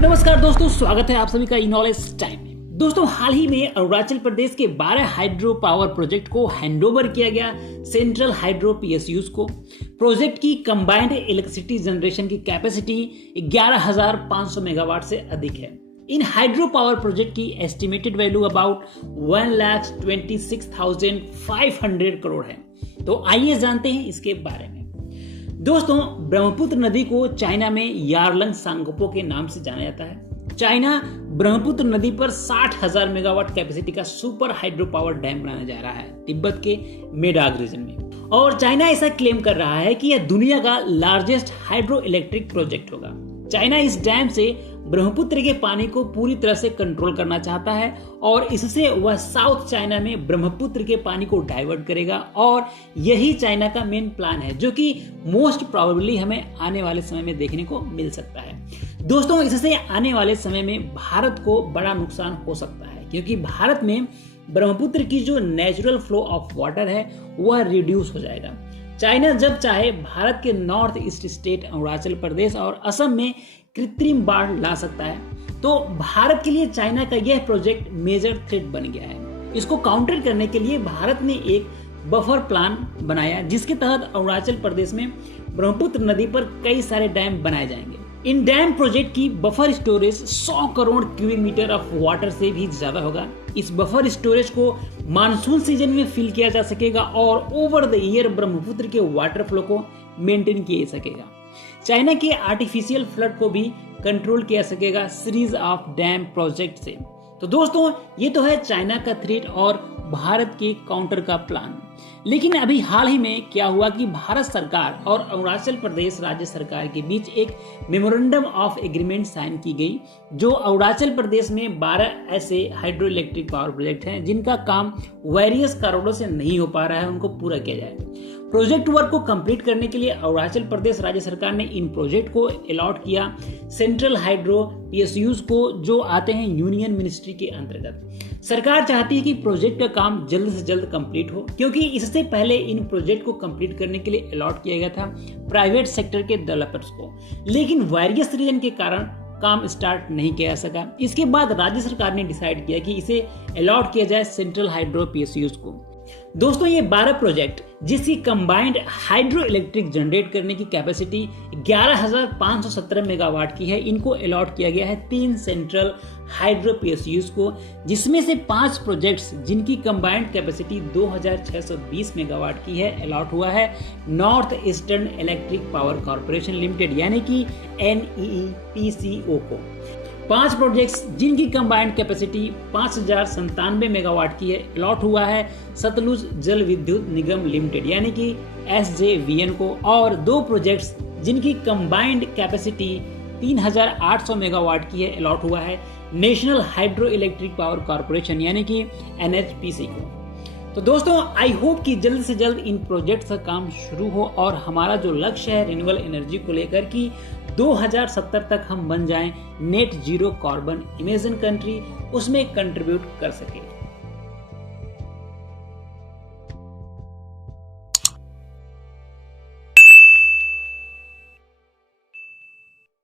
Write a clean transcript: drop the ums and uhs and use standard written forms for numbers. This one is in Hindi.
नमस्कार दोस्तों, स्वागत है आप सभी का नॉलेज टाइम में। दोस्तों, हाल ही में अरुणाचल प्रदेश के 12 हाइड्रो पावर प्रोजेक्ट को हैंडओवर किया गया सेंट्रल हाइड्रो पीएसयूज को। प्रोजेक्ट की कंबाइंड इलेक्ट्रिसिटी जनरेशन की कैपेसिटी 11,500 मेगावाट से अधिक है। इन हाइड्रो पावर प्रोजेक्ट की एस्टिमेटेड वैल्यू अबाउट 1,26,500 करोड़ है। तो आइए जानते हैं इसके बारे में। दोस्तों, ब्रह्मपुत्र नदी को चाइना में यारलंग सांगपो के नाम से जाना जाता है। चाइना ब्रह्मपुत्र नदी पर 60,000 मेगावाट कैपेसिटी का सुपर हाइड्रो पावर डैम बनाने जा रहा है तिब्बत के मेडाग रीजन में। और चाइना ऐसा क्लेम कर रहा है कि यह दुनिया का लार्जेस्ट हाइड्रो इलेक्ट्रिक प्रोजेक्ट होगा। चाइना इस डैम से ब्रह्मपुत्र के पानी को पूरी तरह से कंट्रोल करना चाहता है और इससे वह साउथ चाइना में ब्रह्मपुत्र के पानी को डाइवर्ट करेगा। और यही चाइना का मेन प्लान है, जो कि मोस्ट प्रोबेबली हमें आने वाले समय में देखने को मिल सकता है। दोस्तों, इससे आने वाले समय में भारत को बड़ा नुकसान हो सकता है, क्योंकि भारत में ब्रह्मपुत्र की जो नेचुरल फ्लो ऑफ वाटर है वह रिड्यूस हो जाएगा। चाइना जब चाहे भारत के north east state Arunachal Pradesh और असम में कृत्रिम बाढ़ ला सकता है। तो भारत के लिए चाइना का यह प्रोजेक्ट मेजर थ्रेट बन गया है। इसको काउंटर करने के लिए भारत ने एक बफर प्लान बनाया, जिसके तहत अरुणाचल प्रदेश में ब्रह्मपुत्र नदी पर कई सारे डैम बनाए जाएंगे। इन डैम प्रोजेक्ट की buffer storage 100 crore cubic metre of water से भी ज्यादा होगा। इस बफर स्टोरेज को मानसून सीजन में फिल किया जा सकेगा और ओवर द ईयर ब्रह्मपुत्र के वाटर फ्लो को मेंटेन किया जा सकेगा। चाइना के आर्टिफिशियल फ्लड को भी कंट्रोल किया सकेगा सीरीज ऑफ डैम प्रोजेक्ट से। तो दोस्तों, ये तो है चाइना का थ्रेट और भारत के काउंटर का प्लान। लेकिन अभी हाल ही में क्या हुआ कि भारत सरकार और अरुणाचल प्रदेश राज्य सरकार के बीच एक मेमोरेंडम ऑफ एग्रीमेंट साइन की गई, जो अरुणाचल प्रदेश में 12 ऐसे हाइड्रो इलेक्ट्रिक पावर प्रोजेक्ट हैं जिनका काम वेरियस कारणों से नहीं हो पा रहा है, उनको पूरा किया जाए। प्रोजेक्ट वर्क को कंप्लीट करने के लिए अरुणाचल प्रदेश राज्य सरकार ने इन प्रोजेक्ट को अलॉट किया सेंट्रल हाइड्रो पीएसयूज को, जो आते हैं यूनियन मिनिस्ट्री के अंतर्गत। सरकार चाहती है कि प्रोजेक्ट का काम जल्द से जल्द कंप्लीट हो, क्योंकि इससे पहले इन प्रोजेक्ट को कंप्लीट करने के लिए अलॉट किया गया था प्राइवेट सेक्टर के डेवलपर्स को, लेकिन वेरियस रीजन के कारण काम स्टार्ट नहीं किया जा सका। इसके बाद राज्य सरकार ने डिसाइड किया कि इसे अलॉट किया जाए सेंट्रल हाइड्रो पीएसयूज को। दोस्तों, ये 12 प्रोजेक्ट जिसकी कंबाइंड हाइड्रो इलेक्ट्रिक जनरेट करने की कैपेसिटी 11,517 मेगावाट की है, इनको अलॉट किया गया है 3 सेंट्रल हाइड्रो पीएसयूज को, जिसमें से 5 प्रोजेक्ट्स जिनकी कंबाइंड कैपेसिटी 2,620 मेगावाट की है अलॉट हुआ है north eastern electric power corporation limited यानी कि NEEPCO को। 5 प्रोजेक्ट्स जिनकी कंबाइंड कैपेसिटी 5,097 मेगावाट की है अलॉट हुआ है सतलुज जल विद्युत निगम लिमिटेड यानी कि SJVN को। और 2 प्रोजेक्ट्स जिनकी कंबाइंड कैपेसिटी 3,800 मेगावाट की है अलॉट हुआ है national hydro electric power corporation यानी कि NHPC को। तो दोस्तों, आई होप कि जल्द से जल्द इन प्रोजेक्ट्स का काम शुरू हो और हमारा जो लक्ष्य है रिन्यूएबल एनर्जी को लेकर कि 2070 तक हम बन जाएं net zero carbon emission country, उसमें कंट्रीब्यूट कर सके।